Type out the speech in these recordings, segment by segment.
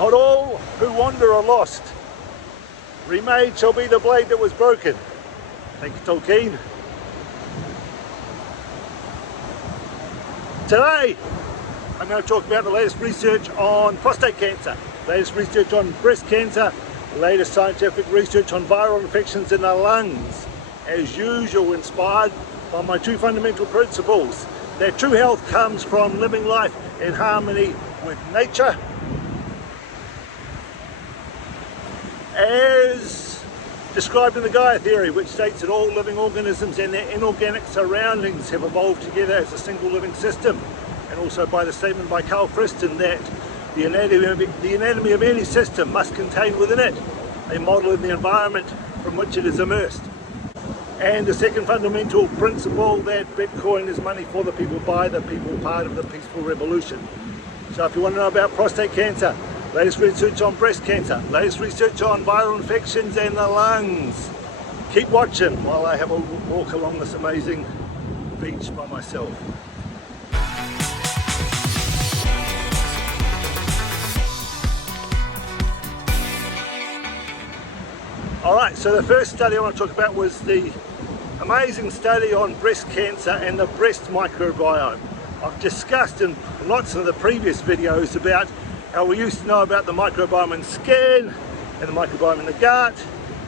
Not all who wander are lost. Remade shall be the blade that was broken. Thank you, Tolkien. Today, I'm going to talk about the latest research on prostate cancer, latest research on breast cancer, latest scientific research on viral infections in the lungs. As usual, inspired by my two fundamental principles, that true health comes from living life in harmony with nature, as described in the Gaia theory, which states that all living organisms and their inorganic surroundings have evolved together as a single living system, and also by the statement by Carl Friston that the anatomy of any system must contain within it a model of the environment from which it is immersed. And the second fundamental principle, that Bitcoin is money for the people, by the people, part of the peaceful revolution. So if you want to know about prostate cancer, latest research on breast cancer, latest research on viral infections and the lungs, keep watching while I have a walk along this amazing beach by myself. Alright, so the first study I want to talk about was the amazing study on breast cancer and the breast microbiome. I've discussed in lots of the previous videos about how we used to know about the microbiome in skin and the microbiome in the gut,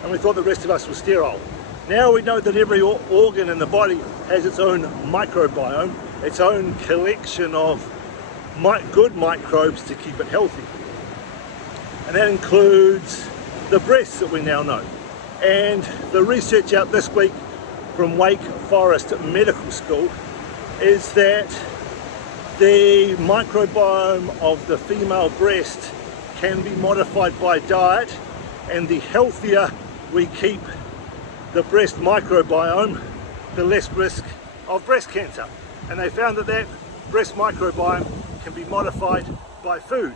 and we thought the rest of us were sterile. Now we know that every organ in the body has its own microbiome, its own collection of good microbes to keep it healthy. And that includes the breasts that we now know. And the research out this week from Wake Forest Medical School is that the microbiome of the female breast can be modified by diet, and the healthier we keep the breast microbiome, the less risk of breast cancer. And they found that that breast microbiome can be modified by food.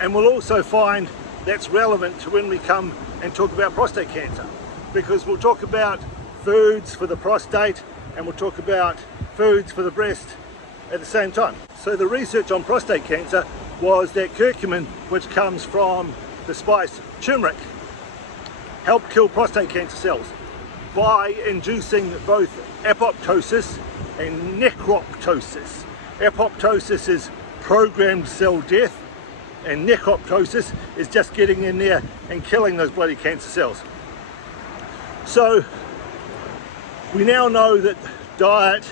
And we'll also find that's relevant to when we come and talk about prostate cancer, because we'll talk about foods for the prostate and we'll talk about foods for the breast at the same time. So the research on prostate cancer was that curcumin, which comes from the spice turmeric, helped kill prostate cancer cells by inducing both apoptosis and necroptosis. Apoptosis is programmed cell death, and necroptosis is just getting in there and killing those bloody cancer cells. So we now know that diet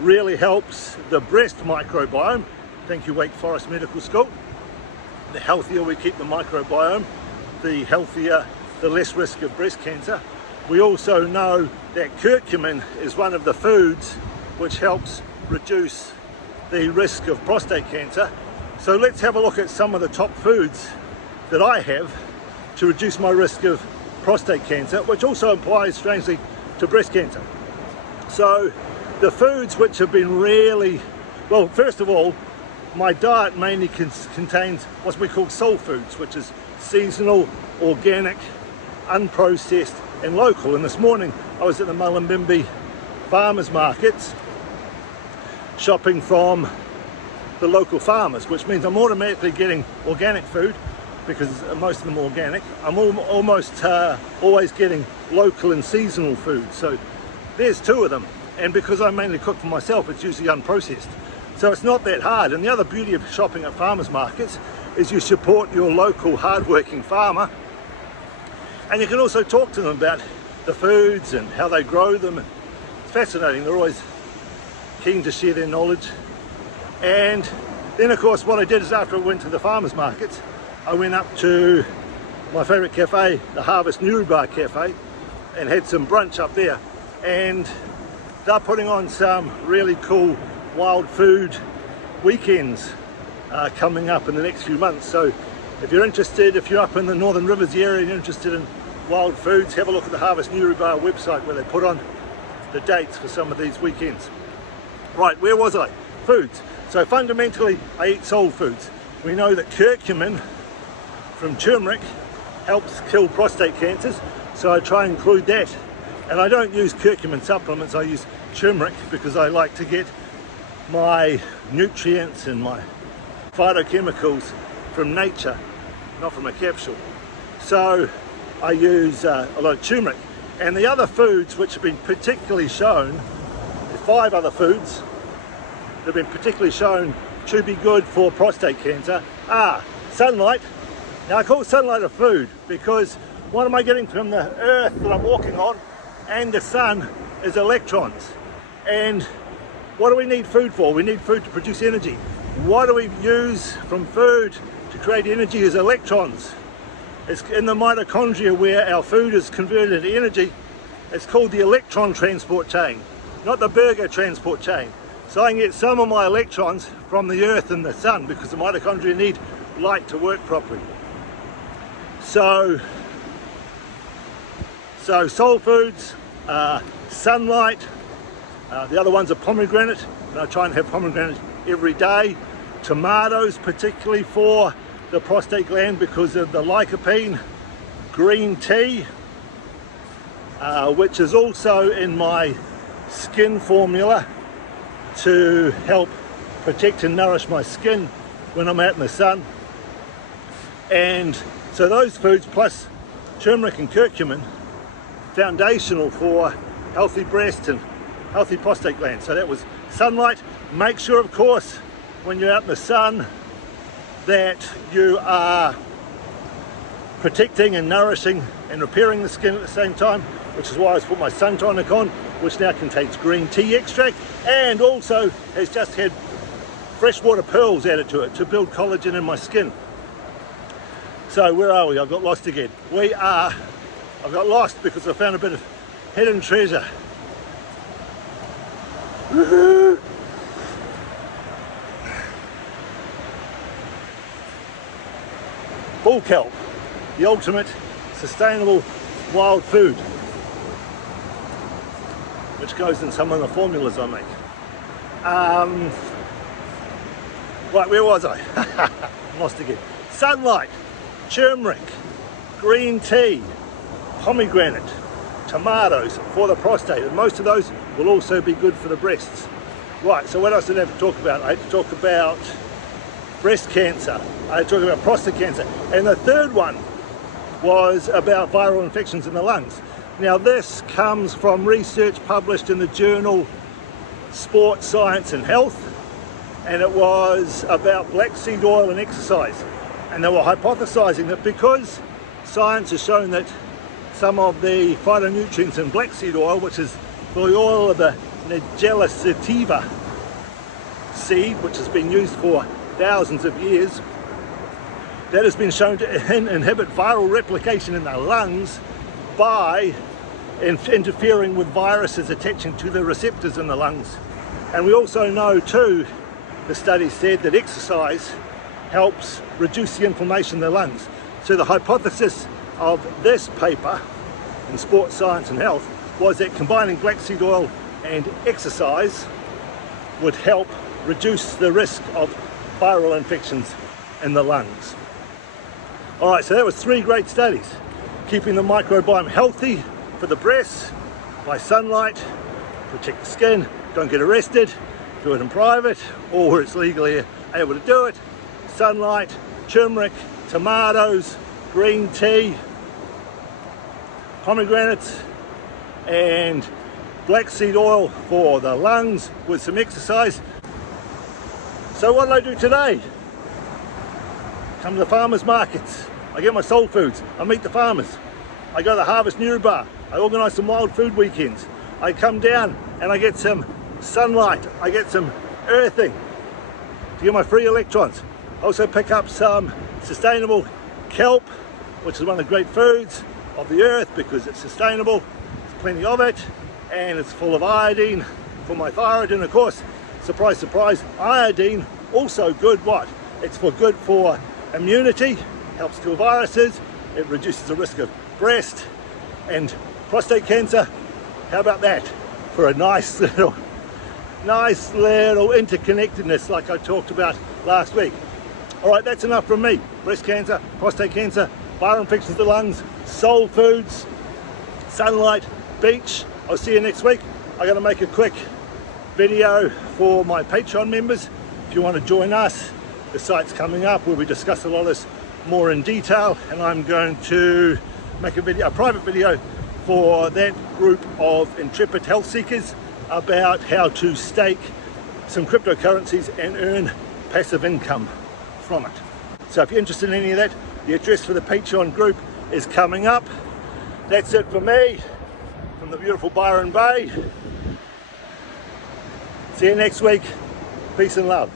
really helps the breast microbiome. Thank you, Wake Forest Medical School. The healthier we keep the microbiome, the healthier, the less risk of breast cancer. We also know that curcumin is one of the foods which helps reduce the risk of prostate cancer. So let's have a look at some of the top foods that I have to reduce my risk of prostate cancer, which also applies strangely to breast cancer. So the foods which have been really, well, first of all, my diet mainly contains what we call soul foods, which is seasonal, organic, unprocessed and local. And this morning I was at the Mullumbimby farmers markets shopping from the local farmers, which means I'm automatically getting organic food because most of them are organic. I'm almost always getting local and seasonal food. So there's two of them. And because I mainly cook for myself, it's usually unprocessed. So it's not that hard. And the other beauty of shopping at farmers markets is you support your local hardworking farmer, and you can also talk to them about the foods and how they grow them. It's fascinating. They're always keen to share their knowledge. And then of course what I did is, after I went to the farmers markets, I went up to my favourite cafe, the Harvest Newry Cafe, and had some brunch up there. And they're putting on some really cool wild food weekends coming up in the next few months. So if you're interested, if you're up in the Northern Rivers area and you're interested in wild foods, have a look at the Harvest Newry website where they put on the dates for some of these weekends. Right, where was I? Foods. So fundamentally I eat soul foods. We know that curcumin from turmeric helps kill prostate cancers, so I try and include that. And I don't use curcumin supplements, I use turmeric because I like to get my nutrients and my phytochemicals from nature, not from a capsule. So I use a lot of turmeric. And the other foods which have been particularly shown, 5 other foods that have been particularly shown to be good for prostate cancer are sunlight. Now I call sunlight a food because what am I getting from the earth that I'm walking on and the sun is electrons. And what do we need food for? We need food to produce energy. What do we use from food to create energy is electrons. It's in the mitochondria where our food is converted into energy. It's called the electron transport chain, not the burger transport chain. So I can get some of my electrons from the earth and the sun because the mitochondria need light to work properly. So soul foods, sunlight, the other ones are pomegranate, and I try and have pomegranate every day. Tomatoes, particularly for the prostate gland because of the lycopene. Green tea, which is also in my skin formula to help protect and nourish my skin when I'm out in the sun. And so those foods plus turmeric and curcumin, foundational for healthy breast and healthy prostate gland. So that was sunlight. Make sure, of course, when you're out in the sun that you are protecting and nourishing and repairing the skin at the same time, which is why I put my sun tonic on, which now contains green tea extract and also has just had freshwater pearls added to it to build collagen in my skin. So where are we? I've got lost again. I've got lost because I found a bit of hidden treasure. Woohoo! Bull kelp, the ultimate sustainable wild food, which goes in some of the formulas I make. Right, where was I? I'm lost again. Sunlight, turmeric, green tea, pomegranate, tomatoes for the prostate, and most of those will also be good for the breasts. Right, so what else did I have to talk about? I had to talk about breast cancer, I had to talk about prostate cancer, and the third one was about viral infections in the lungs. Now this comes from research published in the journal Sports Science and Health, and it was about black seed oil and exercise. And they were hypothesizing that because science has shown that some of the phytonutrients in black seed oil, which is the oil of the Nigella sativa seed, which has been used for thousands of years, that has been shown to inhibit viral replication in the lungs by interfering with viruses attaching to the receptors in the lungs. And we also know too, the study said that exercise helps reduce the inflammation in the lungs. So the hypothesis of this paper in Sports Science and Health was that combining black seed oil and exercise would help reduce the risk of viral infections in the lungs. All right, so that was 3 great studies. Keeping the microbiome healthy for the breasts by sunlight, protect the skin, don't get arrested, do it in private or where it's legally able to do it. Sunlight, turmeric, tomatoes, green tea, pomegranates, and black seed oil for the lungs with some exercise. So what did I do today? Come to the farmers markets. I get my soul foods. I meet the farmers. I go to the Harvest New Bar. I organise some wild food weekends. I come down and I get some sunlight. I get some earthing to get my free electrons. I also pick up some sustainable kelp, which is one of the great foods of the earth because it's sustainable. There's plenty of it and it's full of iodine for my thyroid, and of course, surprise, surprise, iodine also good what? It's good for immunity, helps kill viruses, it reduces the risk of breast and prostate cancer. How about that for a nice little interconnectedness like I talked about last week. All right, that's enough from me. Breast cancer, prostate cancer, viral infections of the lungs, soul foods, sunlight, beach. I'll see you next week. I'm going to make a quick video for my Patreon members. If you want to join us The site's coming up. We'll be discussing a lot of this more in detail, and I'm going to make a private video for that group of intrepid health seekers about how to stake some cryptocurrencies and earn passive income from it. So if you're interested in any of that, the address for the Patreon group is coming up. That's it for me from the beautiful Byron Bay. See you next week. Peace and love.